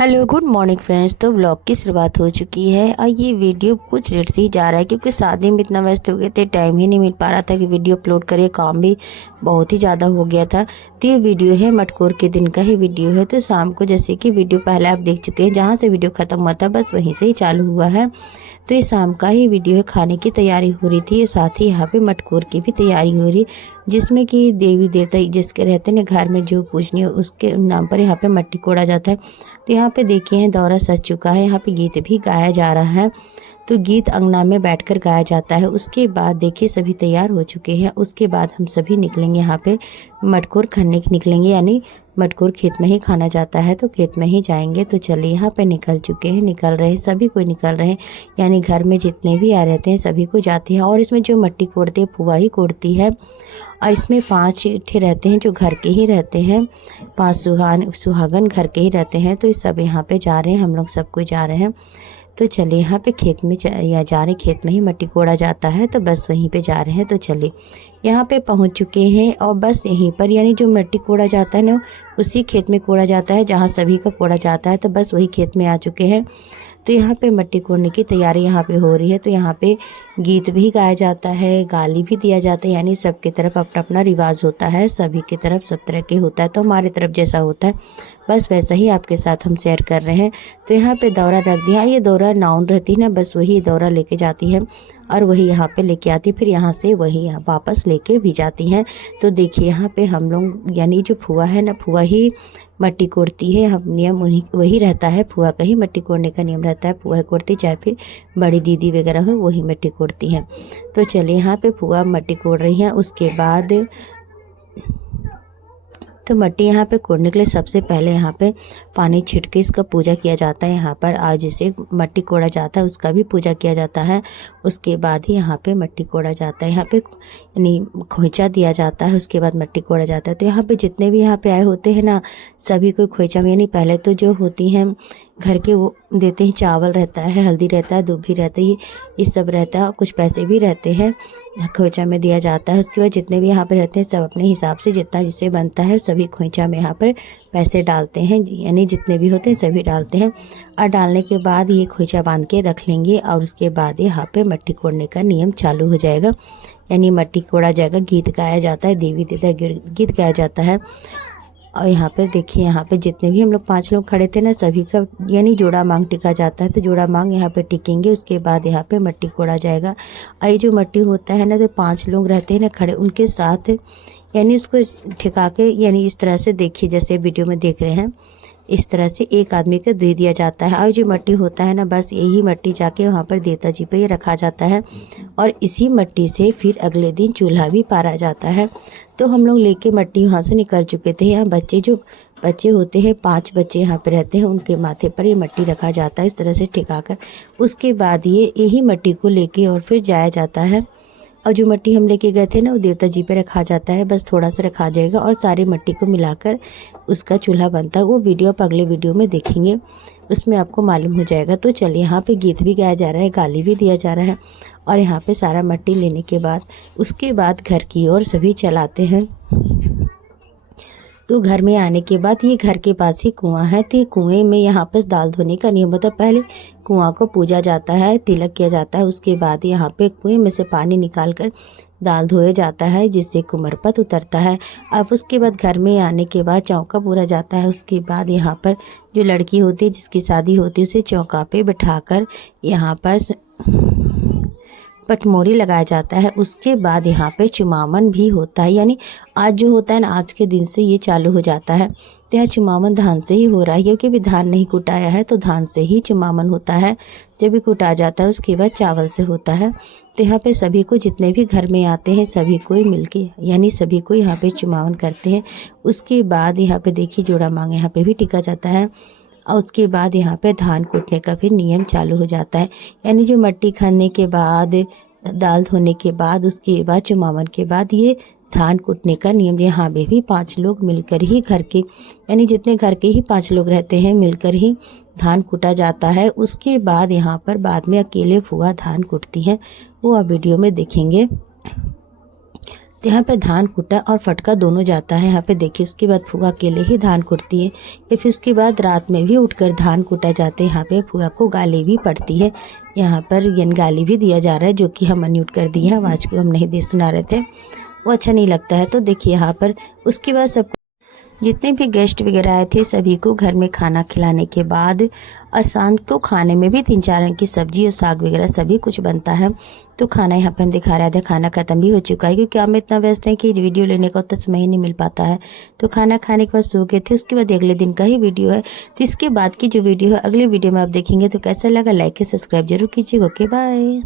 Hello good morning friends. तो blog की शुरुआत हो चुकी है और ये वीडियो कुछ लेट से ही जा रहा है क्योंकि शादी में इतना व्यस्त हो गए थे, टाइम ही नहीं मिल पा रहा था कि वीडियो अपलोड करें। काम भी बहुत ही ज़्यादा हो गया था। तो ये वीडियो है मटकोर के दिन का ही वीडियो है। तो शाम को जैसे कि वीडियो पहले आप देख चुके हैं, जहाँ से वीडियो ख़त्म हुआ था बस वहीं से ही चालू हुआ है। तो ये शाम का ही वीडियो है। खाने की तैयारी हो रही थी, साथ ही यहाँ पे मटकोर की भी तैयारी हो रही, जिसमें कि देवी देवता जिसके रहते हैं घर में, जो पूजनीय उसके नाम पर यहाँ पे मट्टी कोड़ा जाता है। तो यहाँ पे देखिए दौरा सज चुका है। यहाँ पे गीत भी गाया जा रहा है। तो गीत अंगना में बैठकर गाया जाता है। उसके बाद देखिए सभी तैयार हो चुके हैं। उसके बाद हम सभी निकलेंगे यहाँ पे मटकोर खनने की निकलेंगे, यानी मटकोर खेत में ही खाना जाता है तो खेत में ही जाएंगे। तो चलिए यहाँ पे निकल चुके हैं, निकल रहे हैं, सभी कोई निकल रहे हैं, यानी घर में जितने भी आ रहते हैं सभी को जाते हैं। और इसमें जो मट्टी कोड़ते हैं फुआ ही कोड़ती है। और इसमें 5 ठे रहते हैं जो घर के ही रहते हैं, 5 सुहागन घर के ही रहते हैं। तो ये सब यहाँ पे जा रहे हैं, हम लोग सब कोई जा रहे हैं। तो चलिए यहाँ पे खेत में जा रहे, खेत में ही मट्टी कोड़ा जाता है तो बस वहीं पे जा रहे हैं। तो चलिए यहाँ पे पहुँच चुके हैं और बस यहीं पर, यानी जो मट्टी कोड़ा जाता है ना उसी खेत में कोड़ा जाता है जहाँ सभी का कोड़ा जाता है। तो बस वही खेत में आ चुके हैं। तो यहाँ पे मट्टी कोड़ने की तैयारी यहाँ पे हो रही है। तो यहाँ पे गीत भी गाया जाता है, गाली भी दिया जाता है, यानी सबकी तरफ अपना अपना रिवाज होता है, सभी की तरफ सब तरह के होता है। तो हमारी तरफ जैसा होता है बस वैसा ही आपके साथ हम शेयर कर रहे हैं। तो यहाँ पे दौरा रख दिया। ये दौरा नाउन रहती है ना, बस वही दौरा लेके जाती है और वही यहाँ पे लेके आती, फिर यहाँ से वही वापस लेके भी जाती हैं। तो देखिए यहाँ पे हम लोग, यानी जो फुआ है ना, फुआ ही मट्टी कोड़ती है। हम नियम वही रहता है, फुआ का ही मट्टी कोड़ने का नियम रहता है। फुआ कोड़ती, चाहे फिर बड़ी दीदी वगैरह हो वही मट्टी कोड़ती हैं। तो चलिए यहाँ पे फुआ मट्टी कोड़ रही हैं। उसके बाद तो मट्टी यहाँ पे कोड़ने के लिए सबसे पहले यहाँ पे पानी छिड़क के इसका पूजा किया जाता है। यहाँ पर आज जिसे मट्टी कोड़ा जाता है उसका भी पूजा किया जाता है। उसके बाद ही यहाँ पे मट्टी कोड़ा जाता है। यहाँ पे यानी खोइचा दिया जाता है, उसके बाद मट्टी कोड़ा जाता है। तो यहाँ पे जितने भी यहाँ पे आए होते हैं ना, सभी को खोइचा में, यानी पहले तो जो होती हैं घर के वो देते हैं, चावल रहता है, हल्दी रहता है, दूध भी रहता है, ये सब रहता है, कुछ पैसे भी रहते हैं, खोइचा में दिया जाता है। उसके बाद जितने भी यहाँ पे रहते हैं सब अपने हिसाब से जितना जिससे बनता है सभी खोइचा में यहाँ पर पैसे डालते हैं, यानी जितने भी होते हैं सभी डालते हैं। और डालने के बाद ये खोइचा बांध के रख लेंगे और उसके बाद यहाँ पे मट्टी कोड़ने का नियम चालू हो जाएगा, यानी मट्टी कोड़ा जाएगा। गीत गाया जाता है, देवी देवता गीत गाया जाता है। और यहाँ पे देखिए, यहाँ पे जितने भी हम लोग 5 लोग खड़े थे ना, सभी का यानी जोड़ा मांग टिका जाता है। तो जोड़ा मांग यहाँ पे टिकेंगे, उसके बाद यहाँ पे मट्टी कोड़ा जाएगा। और ये जो मट्टी होता है ना, तो 5 लोग रहते हैं ना खड़े, उनके साथ यानी उसको ठिका के, यानी इस तरह से देखिए जैसे वीडियो में देख रहे हैं, इस तरह से एक आदमी को दे दिया जाता है। और जो मट्टी होता है ना, बस यही मट्टी जाके वहाँ पर देवता जी पे ये रखा जाता है और इसी मट्टी से फिर अगले दिन चूल्हा भी पारा जाता है। तो हम लोग लेके मट्टी वहाँ से निकल चुके थे। यहाँ बच्चे होते हैं, 5 बच्चे यहाँ पे रहते हैं, उनके माथे पर ये मट्टी रखा जाता है इस तरह से टिका कर। उसके बाद ये यही मट्टी को लेके और फिर जाया जाता है। और जो मट्टी हम लेके गए थे ना, वो देवता जी पे रखा जाता है, बस थोड़ा सा रखा जाएगा और सारी मट्टी को मिलाकर उसका चूल्हा बनता है। वो वीडियो आप अगले वीडियो में देखेंगे, उसमें आपको मालूम हो जाएगा। तो चलिए यहाँ पे गीत भी गाया जा रहा है, गाली भी दिया जा रहा है। और यहाँ पे सारा मट्टी लेने के बाद उसके बाद घर की ओर सभी चलाते हैं। तो घर में आने के बाद ये घर के पास ही कुआं है, तो कुएं में यहाँ पर दाल धोने का नियम होता है। पहले कुआं को पूजा जाता है, तिलक किया जाता है, उसके बाद यहाँ पे कुएं में से पानी निकाल कर दाल धोया जाता है, जिससे कुमरपत उतरता है। अब उसके बाद घर में आने के बाद चौका पूरा जाता है। उसके बाद यहाँ पर जो लड़की होती है जिसकी शादी होती है उसे चौका पे बिठाकर यहाँ पर पटमोरी लगाया जाता है। उसके बाद यहाँ पे चुमावन भी होता है, यानी आज जो होता है ना, आज के दिन से ये चालू हो जाता है। तो यहाँ चुमावन धान से ही हो रहा है, क्योंकि भी धान नहीं कुटाया है तो धान से ही चुमावन होता है। जब भी कुटा जाता है उसके बाद चावल से होता है। तो यहाँ पे सभी को जितने भी घर में आते हैं सभी कोई मिलके, यानी सभी को यहाँ पे चुमावन करते हैं। उसके बाद यहाँ पे देखिए जोड़ा मांग यहाँ पे भी टिका जाता है। और उसके बाद यहाँ पे धान कूटने का भी नियम चालू हो जाता है, यानी जो मट्टी खनने के बाद, दाल धोने के बाद, उसके बाद चुमावन के बाद ये धान कूटने का नियम। यहाँ पे भी 5 लोग मिलकर ही घर के, यानी जितने घर के ही 5 लोग रहते हैं मिलकर ही धान कूटा जाता है। उसके बाद यहाँ पर बाद में अकेले फुआ धान कूटती हैं, वो आप वीडियो में देखेंगे। तो यहाँ पे धान कुटा और फटका दोनों जाता है। यहाँ पे देखिए उसके बाद फूआ अकेले ही धान कुटती है या फिर उसके बाद रात में भी उठकर धान कुटा जाते हैं। यहाँ पे फूआ को गाली भी पड़ती है। यहाँ पर गाली भी दिया जा रहा है जो कि हम म्यूट कर दिए हैं, आवाज़ को हम नहीं दे सुना रहे थे, वो अच्छा नहीं लगता है। तो देखिए यहाँ पर उसके बाद सब जितने भी गेस्ट वगैरह आए थे सभी को घर में खाना खिलाने के बाद और शाम को खाने में भी 3-4 रंग की सब्जी और साग वगैरह सभी कुछ बनता है। तो खाना यहाँ पे हम दिखा रहे थे, खाना खत्म भी हो चुका है क्योंकि हम इतना व्यस्त हैं कि वीडियो लेने का उतना समय ही नहीं मिल पाता है। तो खाना खाने के बाद सो गए थे। उसके बाद अगले दिन का ही वीडियो है। तो इसके बाद की जो वीडियो है अगले वीडियो में आप देखेंगे। तो कैसा लगा लाइक सब्सक्राइब जरूर कीजिएगा। Okay bye.